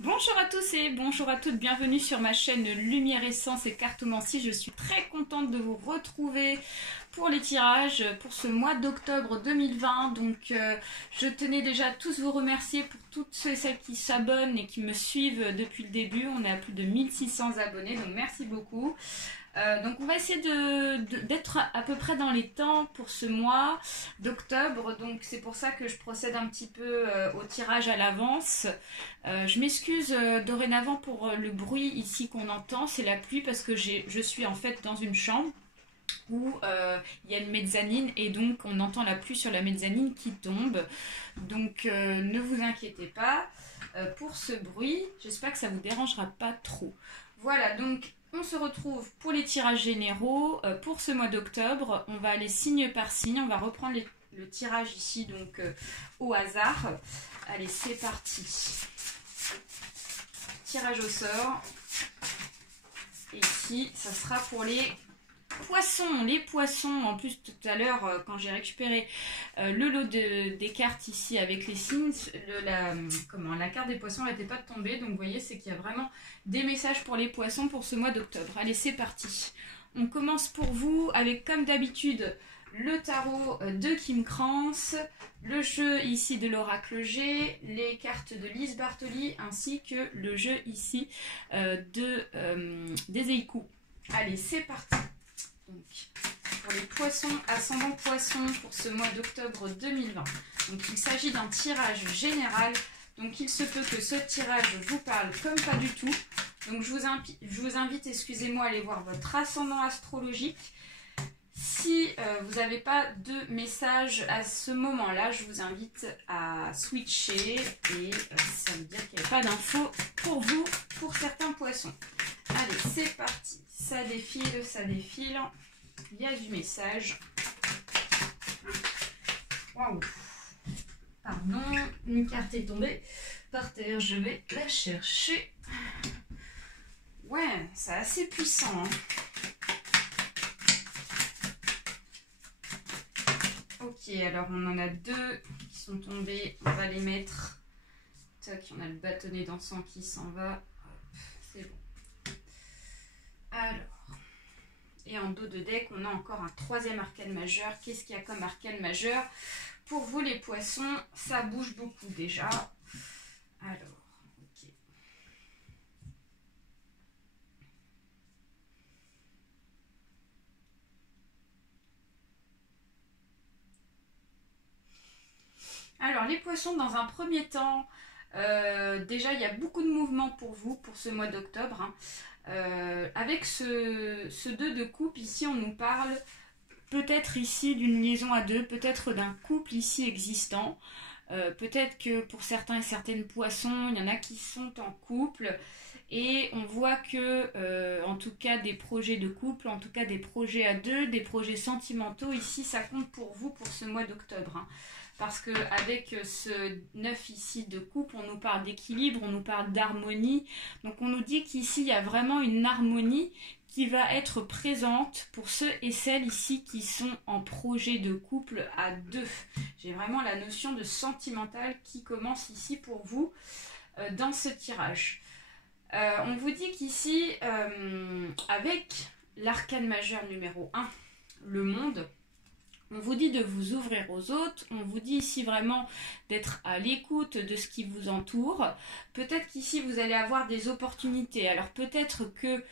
Bonjour à tous et bonjour à toutes, bienvenue sur ma chaîne Lumière Essence et Cartomancie. Je suis très contente de vous retrouver pour les tirages pour ce mois d'octobre 2020. Donc je tenais déjà à tous vous remercier pour toutes ceux et celles qui s'abonnent et qui me suivent depuis le début. On est à plus de 1600 abonnés, donc merci beaucoup. Donc on va essayer d'être à peu près dans les temps pour ce mois d'octobre, donc c'est pour ça que je procède un petit peu au tirage à l'avance. Je m'excuse dorénavant pour le bruit ici qu'on entend, c'est la pluie parce que je suis en fait dans une chambre où il y a une mezzanine et donc on entend la pluie sur la mezzanine qui tombe. Donc ne vous inquiétez pas pour ce bruit, j'espère que ça ne vous dérangera pas trop. Voilà, donc on se retrouve pour les tirages généraux pour ce mois d'octobre. On va aller signe par signe, on va reprendre le tirage ici donc au hasard. Allez, c'est parti. Tirage au sort. Et ici, ça sera pour les poissons. Les poissons, en plus tout à l'heure, quand j'ai récupéré le lot des cartes ici avec les signes, la carte des poissons n'arrêtait pas de tomber. Donc vous voyez, c'est qu'il y a vraiment des messages pour les poissons pour ce mois d'octobre. Allez, c'est parti. On commence pour vous avec, comme d'habitude, le tarot de Kim Krans, le jeu ici de l'oracle G, les cartes de Lise Bartoli, ainsi que le jeu ici des Eiku. Allez, c'est parti. Donc, pour les poissons, ascendant poissons pour ce mois d'octobre 2020. Donc, il s'agit d'un tirage général. Donc, il se peut que ce tirage vous parle comme pas du tout. Donc, je vous invite, excusez-moi, à aller voir votre ascendant astrologique. Si vous n'avez pas de message à ce moment-là, je vous invite à switcher et ça veut dire qu'il n'y a pas d'infos pour vous, pour certains poissons. Allez, c'est parti. Ça défile, ça défile. Il y a du message. Waouh. Pardon, une carte est tombée par terre. Je vais la chercher. Ouais, c'est assez puissant. Hein. Ok, alors on en a deux qui sont tombés. On va les mettre. Tac, on a le bâtonnet d'encens qui s'en va. C'est bon. Alors, et en dos de deck, on a encore un troisième arcane majeur. Qu'est-ce qu'il y a comme arcane majeur? Pour vous les poissons, ça bouge beaucoup déjà. Alors, ok. Alors, les poissons, dans un premier temps, déjà, il y a beaucoup de mouvements pour vous, pour ce mois d'octobre. Hein. Avec ce 2 de coupe, ici, on nous parle peut-être ici d'une liaison à deux, peut-être d'un couple ici existant. Peut-être que pour certains et certaines poissons, il y en a qui sont en couple. Et on voit que, en tout cas, des projets de couple, en tout cas des projets à deux, des projets sentimentaux, ici, ça compte pour vous pour ce mois d'octobre. Hein. Parce qu'avec ce 9 ici de couple, on nous parle d'équilibre, on nous parle d'harmonie. Donc on nous dit qu'ici, il y a vraiment une harmonie qui va être présente pour ceux et celles ici qui sont en projet de couple à deux. J'ai vraiment la notion de sentimental qui commence ici pour vous dans ce tirage. On vous dit qu'ici, avec l'arcane majeur numéro 1, le monde, on vous dit de vous ouvrir aux autres, on vous dit ici vraiment d'être à l'écoute de ce qui vous entoure. Peut-être qu'ici vous allez avoir des opportunités. Alors peut-être que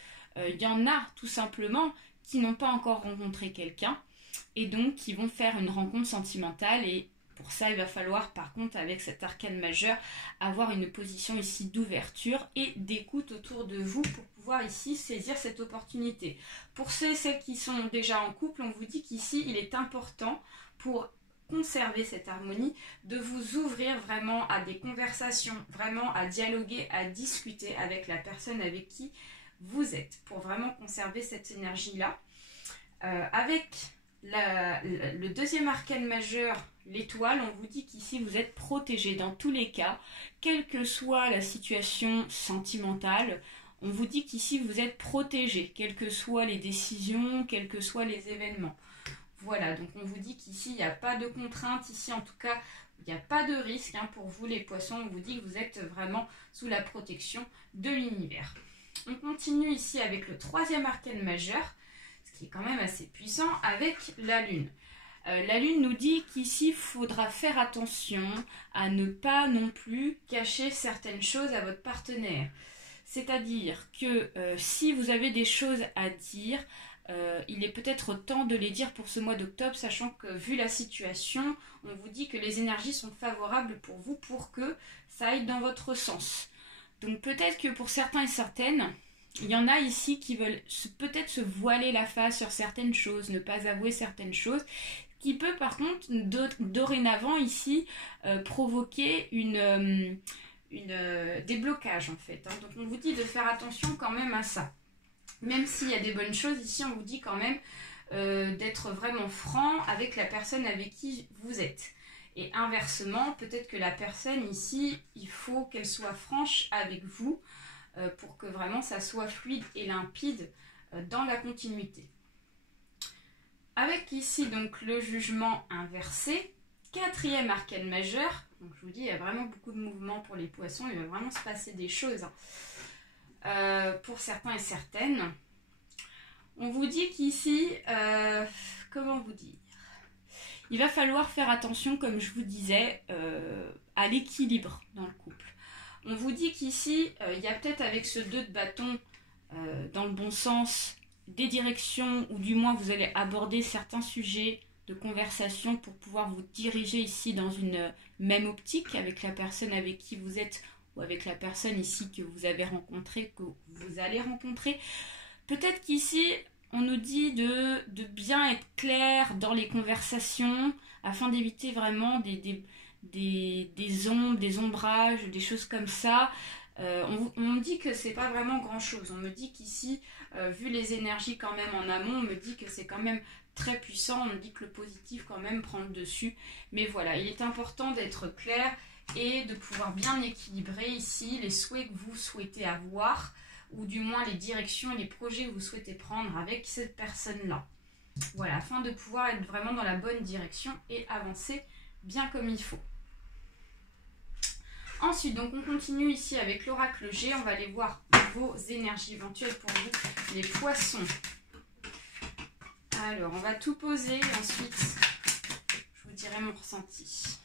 il y en a tout simplement qui n'ont pas encore rencontré quelqu'un et donc qui vont faire une rencontre sentimentale et pour ça il va falloir par contre avec cet arcane majeur avoir une position ici d'ouverture et d'écoute autour de vous pour pouvoir ici saisir cette opportunité. Pour ceux et celles qui sont déjà en couple, on vous dit qu'ici il est important pour conserver cette harmonie, de vous ouvrir vraiment à des conversations, vraiment à dialoguer, à discuter avec la personne avec qui vous êtes, pour vraiment conserver cette énergie-là. Avec le deuxième arcane majeur, l'étoile, on vous dit qu'ici vous êtes protégé dans tous les cas, quelle que soit la situation sentimentale. On vous dit qu'ici vous êtes protégé, quelles que soient les décisions, quels que soient les événements. Voilà, donc on vous dit qu'ici il n'y a pas de contrainte, ici en tout cas Il n'y a pas de risque hein, pour vous les poissons, on vous dit que vous êtes vraiment sous la protection de l'univers. On continue ici avec le troisième arcane majeur, ce qui est quand même assez puissant, avec la lune. La lune nous dit qu'ici, il faudra faire attention à ne pas non plus cacher certaines choses à votre partenaire. C'est-à-dire que si vous avez des choses à dire, il est peut-être temps de les dire pour ce mois d'octobre, sachant que vu la situation, on vous dit que les énergies sont favorables pour vous pour que ça aille dans votre sens. Donc peut-être que pour certains et certaines, il y en a ici qui veulent peut-être se voiler la face sur certaines choses, ne pas avouer certaines choses, qui peut par contre dorénavant ici provoquer des blocages en fait. Hein. Donc on vous dit de faire attention quand même à ça. Même s'il y a des bonnes choses, ici on vous dit quand même d'être vraiment franc avec la personne avec qui vous êtes. Et inversement, peut-être que la personne ici, il faut qu'elle soit franche avec vous pour que vraiment ça soit fluide et limpide dans la continuité. Avec ici donc le jugement inversé, quatrième arcane majeur, donc je vous dis il y a vraiment beaucoup de mouvements pour les poissons, il va vraiment se passer des choses pour certains et certaines. On vous dit qu'ici, comment vous dire, il va falloir faire attention, comme je vous disais, à l'équilibre dans le couple. On vous dit qu'ici, il y a peut-être avec ce 2 de bâton, dans le bon sens, des directions, ou du moins vous allez aborder certains sujets de conversation pour pouvoir vous diriger ici dans une même optique avec la personne avec qui vous êtes ou avec la personne ici que vous avez rencontrée, que vous allez rencontrer. Peut-être qu'ici, on nous dit de bien être clair dans les conversations afin d'éviter vraiment des ombres, des ombrages, des choses comme ça. On me dit que c'est pas vraiment grand chose. On me dit qu'ici, vu les énergies quand même en amont, on me dit que c'est quand même très puissant. On me dit que le positif quand même prend le dessus. Mais voilà, il est important d'être clair et de pouvoir bien équilibrer ici les souhaits que vous souhaitez avoir, ou du moins les directions et les projets que vous souhaitez prendre avec cette personne-là. Voilà, afin de pouvoir être vraiment dans la bonne direction et avancer bien comme il faut. Ensuite, donc on continue ici avec l'oracle G. On va aller voir vos énergies éventuelles pour vous, les poissons. Alors, on va tout poser et ensuite, je vous dirai mon ressenti.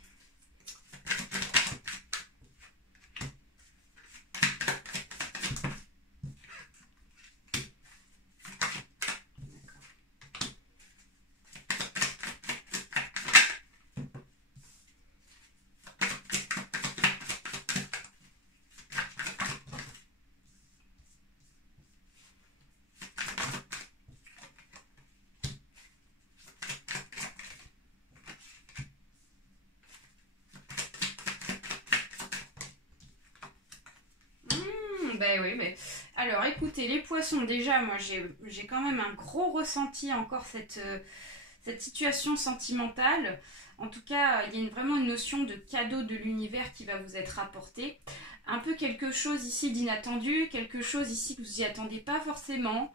Ben oui, mais alors écoutez, les poissons, déjà, moi j'ai quand même un gros ressenti encore cette situation sentimentale. En tout cas, il y a vraiment une notion de cadeau de l'univers qui va vous être apporté. Un peu quelque chose ici d'inattendu, quelque chose ici que vous n'y attendez pas forcément.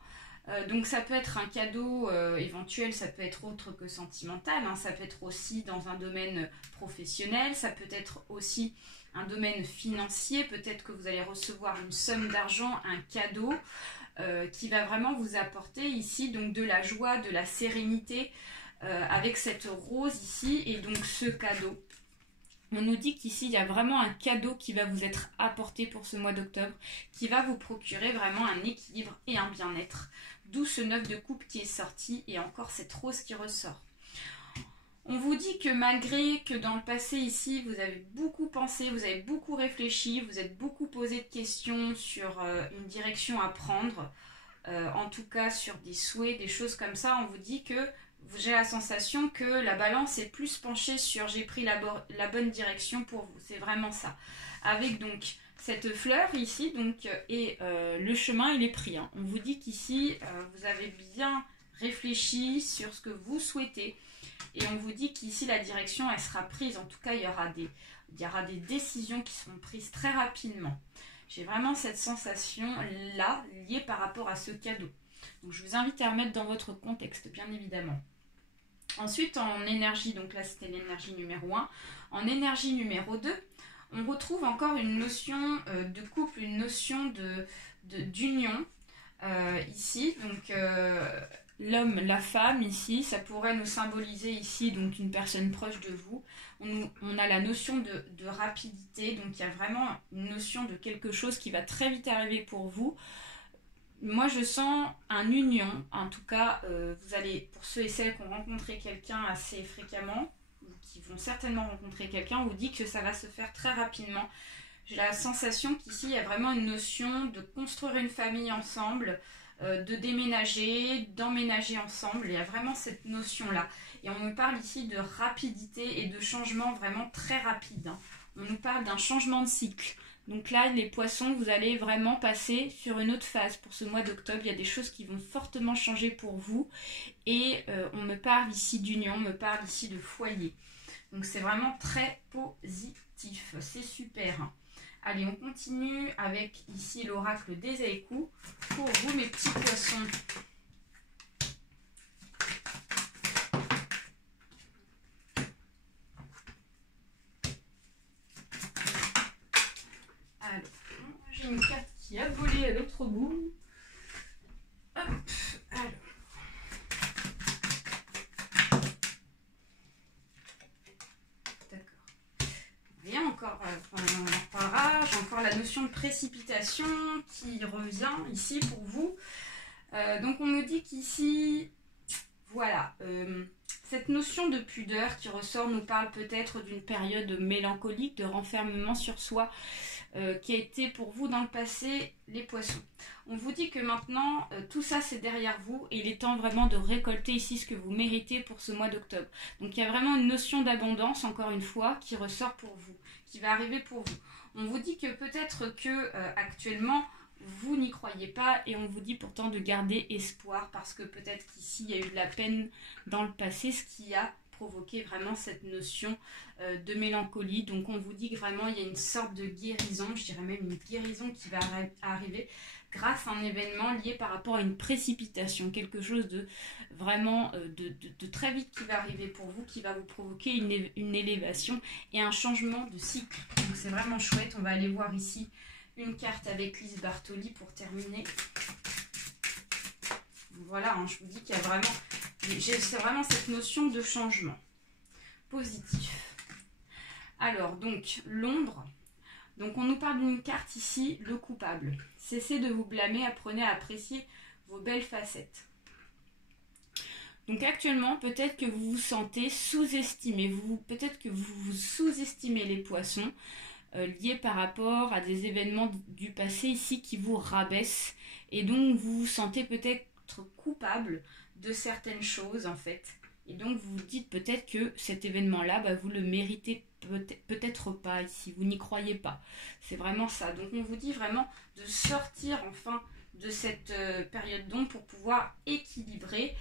Donc ça peut être un cadeau éventuel, ça peut être autre que sentimental, hein. Ça peut être aussi dans un domaine professionnel, ça peut être aussi un domaine financier, peut-être que vous allez recevoir une somme d'argent, un cadeau qui va vraiment vous apporter ici donc de la joie, de la sérénité avec cette rose ici et donc ce cadeau. On nous dit qu'ici il y a vraiment un cadeau qui va vous être apporté pour ce mois d'octobre, qui va vous procurer vraiment un équilibre et un bien-être, d'où ce 9 de coupe qui est sorti et encore cette rose qui ressort. On vous dit que malgré que dans le passé ici, vous avez beaucoup pensé, vous avez beaucoup réfléchi, vous êtes beaucoup posé de questions sur une direction à prendre, en tout cas sur des souhaits, des choses comme ça, on vous dit que j'ai la sensation que la balance est plus penchée sur j'ai pris la bonne direction pour vous, c'est vraiment ça. Avec donc cette fleur ici, donc, et le chemin il est pris. Hein. On vous dit qu'ici, vous avez bien réfléchi sur ce que vous souhaitez. Et on vous dit qu'ici, la direction, elle sera prise. En tout cas, il y aura des décisions qui seront prises très rapidement. J'ai vraiment cette sensation-là liée par rapport à ce cadeau. Donc, je vous invite à remettre dans votre contexte, bien évidemment. Ensuite, en énergie, donc là c'était l'énergie numéro 1, en énergie numéro 2, on retrouve encore une notion de couple, une notion d'union ici. Donc l'homme, la femme ici, ça pourrait nous symboliser ici donc une personne proche de vous. On a la notion de rapidité, donc il y a vraiment une notion de quelque chose qui va très vite arriver pour vous. Moi, je sens un union. En tout cas, vous allez, pour ceux et celles qui ont rencontré quelqu'un assez fréquemment, ou qui vont certainement rencontrer quelqu'un, on vous dit que ça va se faire très rapidement. J'ai la sensation qu'ici, il y a vraiment une notion de construire une famille ensemble, de déménager, d'emménager ensemble. Il y a vraiment cette notion-là. Et on me parle ici de rapidité et de changement vraiment très rapide. On nous parle d'un changement de cycle. Donc là, les poissons, vous allez vraiment passer sur une autre phase. Pour ce mois d'octobre, il y a des choses qui vont fortement changer pour vous. Et on me parle ici d'union, on me parle ici de foyer. Donc c'est vraiment très positif. C'est super. Allez, on continue avec ici l'oracle des Haïkus pour vous, mes petits poissons. Alors, j'ai une carte qui a volé à l'autre bout. Hop, alors. Rien encore, on en reparlera. J'ai encore la notion de précipitation qui revient ici pour vous. Donc on me dit qu'ici, voilà, cette notion de pudeur qui ressort nous parle peut-être d'une période mélancolique, de renfermement sur soi, qui a été pour vous dans le passé, les poissons. On vous dit que maintenant, tout ça c'est derrière vous et il est temps vraiment de récolter ici ce que vous méritez pour ce mois d'octobre. Donc il y a vraiment une notion d'abondance, encore une fois, qui ressort pour vous, qui va arriver pour vous. On vous dit que peut-être que actuellement, vous n'y croyez pas et on vous dit pourtant de garder espoir parce que peut-être qu'ici il y a eu de la peine dans le passé, ce qui a provoqué vraiment cette notion de mélancolie. Donc on vous dit que vraiment il y a une sorte de guérison, je dirais même une guérison qui va arriver grâce à un événement lié par rapport à une précipitation, quelque chose de vraiment de très vite qui va arriver pour vous, qui va vous provoquer une élévation et un changement de cycle. Donc c'est vraiment chouette. On va aller voir ici une carte avec Lise Bartoli pour terminer. Voilà, hein, je vous dis qu'il y a vraiment, c'est vraiment cette notion de changement positif. Alors, donc, l'ombre. Donc, on nous parle d'une carte ici, le coupable. Cessez de vous blâmer, apprenez à apprécier vos belles facettes. Donc, actuellement, peut-être que vous vous sentez sous-estimé. Peut-être que vous sous-estimez les poissons liés par rapport à des événements du passé ici qui vous rabaissent. Et donc, vous vous sentez peut-être coupable de certaines choses, en fait. Et donc, vous vous dites peut-être que cet événement-là, bah, vous le méritez peut-être pas ici, vous n'y croyez pas. C'est vraiment ça. Donc on vous dit vraiment de sortir enfin de cette période d'ombre pour pouvoir équilibrer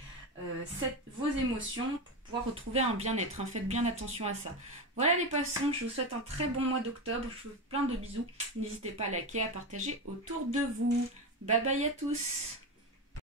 vos émotions, pour pouvoir retrouver un bien-être. Hein. Faites bien attention à ça. Voilà les poissons, je vous souhaite un très bon mois d'octobre. Je vous fais plein de bisous. N'hésitez pas à liker, à partager autour de vous. Bye bye à tous.